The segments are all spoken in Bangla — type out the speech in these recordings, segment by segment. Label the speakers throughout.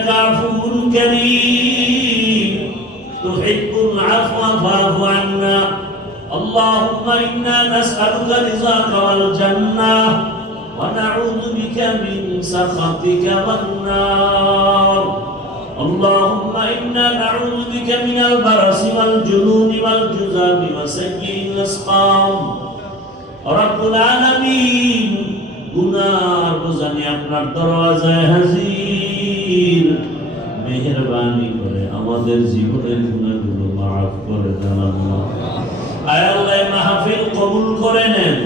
Speaker 1: إنك عفو كريم تحب العفو فاعف عنا اللهم إنا نسألك رضاك والجنة ونعوذ بك من سخطك والنار اللهم إنا نعوذ بك من البرص والجنون والجذام وسيء الأسقام رب العالمين গুনার বোঝানি আপনার দরওয়াজায় হাজির মেহেরবানি করে, আমাদের জীবনের গুণাগুলো মাফ করে দেন আল্লাহ। আয় আল্লাহ মাহফিল কবুল করে নেন,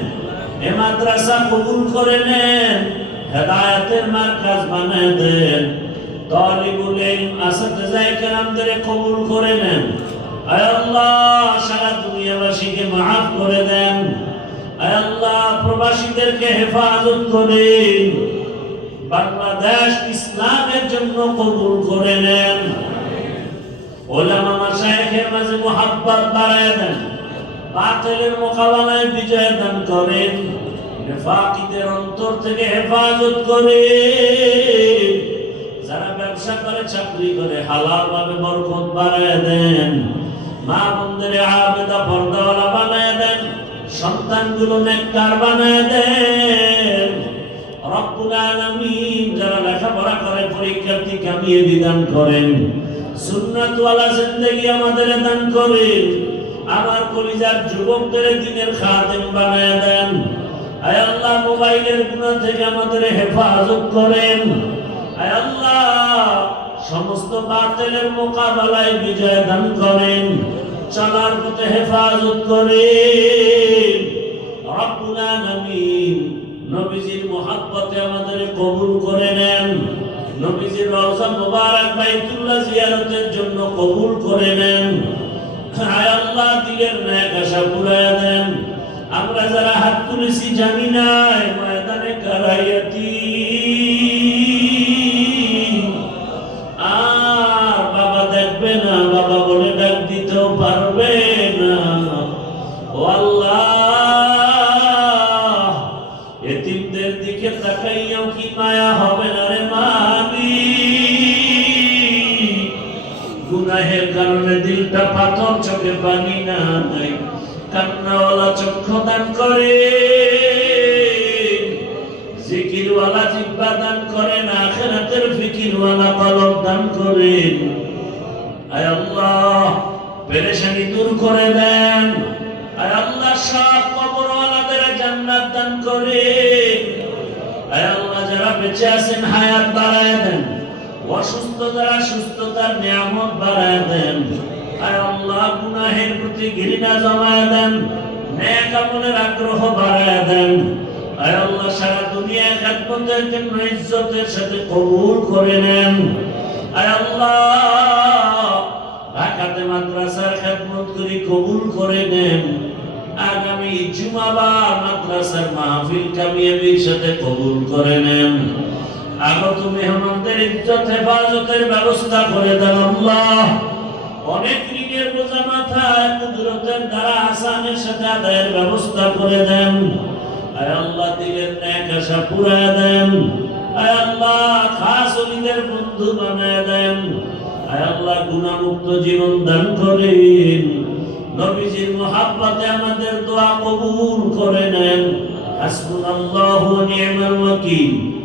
Speaker 1: এ মাদ্রাসা কবুল করে নেন, হেদায়েতের মার্কাজ বানায় দেন, তালিবুল ইলম আসাতিজায়ে কেরামদের কবুল করে নেন। আয় আল্লাহ, সারা দুনিয়াবাসীকে মাফ করে দেন। আয় আল্লাহ, প্রবাসীদেরকে হেফাজত করেন বাংলাদেশ ইসলামের জন্য কবুল করে নেন। ওলামা মাশায়েখের মাঝে বাড়ায় দেন। বাতিলের মোকাবেলায় বিজয় দান করেন। নেফাকিদের অন্তর থেকে হেফাজত করে। যারা ব্যবসা করে, চাকরি করে হালাল ভাবে বরকত বাড়ায় দেন। মা বন্ধের আবেদা পর্দাওয়ালা বানায় দেন। সন্তানগুলো নেককার বানায় দেন। রব্বুল আলামিন যারা লেখাপড়া করে পরীক্ষার্থী কামিয়ে বিধান করেন। সুন্নাতওয়ালা জিন্দেগি আমাদের দান করেন আমার কলিজার যুবকদের দিনের খাদেম বানায় দেন। আয় আল্লাহ, মোবাইলের গুণা থেকে আমাদের হেফাজত করেন। আয় আল্লাহ, সমস্ত বাতিলের মোকাবেলায় বিজয় দান করেন। চলার পথে হেফাজত করেন। রব্বুল আলামিন নবীজির মহাব্বতে আমাদের কবুল করে নেন। নবীজির রওজা মুবারক বাইতুল্লাহ জিয়ারতের জন্য কবুল করে নেন। আল্লাহ, দিলের ন্যাক আশা পুরায়া দেন। আমরা যারা হাত তুলেছি জানি নাই ময়দানে কারাইয়াতি আর বাবা দেখবে না, বাবা বলে ডাক দিতেও পারবে না। ও আল্লাহ গুনাহের কারণে দিলটা পাথর চোখে পানি নাই কান্নাওয়ালা চক্ষু দান করে। জিকিরওয়ালা জিব্বা দান আখেরাতের ফিকিরওয়ালা কলম দান আয় আল্লাহ, পেরেশানি দূর করে দেন। আল্লাহ, সব কবরওয়ালাদের জান্নাত দান করে। আয় আল্লাহ, যারা বেঁচে আছেন, হায়াত বাড়ায় দেন। অসুস্থ যারা সুস্থতার নিয়ামত বাড়ায় দেন। আয় আল্লাহ গুনাহের প্রতি ঘৃণা জমায় দেন। নেক আমলের আগ্রহ বাড়ায় দেন। আয় আল্লাহ সারা দুনিয়া খেদমতের জন্য ইজ্জতের সাথে কবুল করে নেন। আয় আল্লাহ ঢাকাতে মাদ্রাসার খেদমত করি কবুল করে নেন। আগামী জুমাবার মাদ্রাসার মাহফিল কামিয়াবির সাথে কবুল করে নেন। আগত মেহমানদের ইজ্জত, হেফাজতের ব্যবস্থা করে দেন আল্লাহ। অনেক ঋণের বোঝা মাথায় কুদরতের দ্বারা আসানের সাথে আদায়ের ব্যবস্থা করে দেন। আয় আল্লাহ, দিলের ন্যাক আশা পুরায় দেন। আয় আল্লাহ, খাস অলিদের বন্ধু বানায় দেন। আয় আল্লাহ, গুণামুক্ত জীবন দান করেন। নবীজির মহাব্বতে আমাদের দোয়া কবুল করে নেন। হাসবুনাল্লাহু ওয়া নি'মাল ওয়াকিল।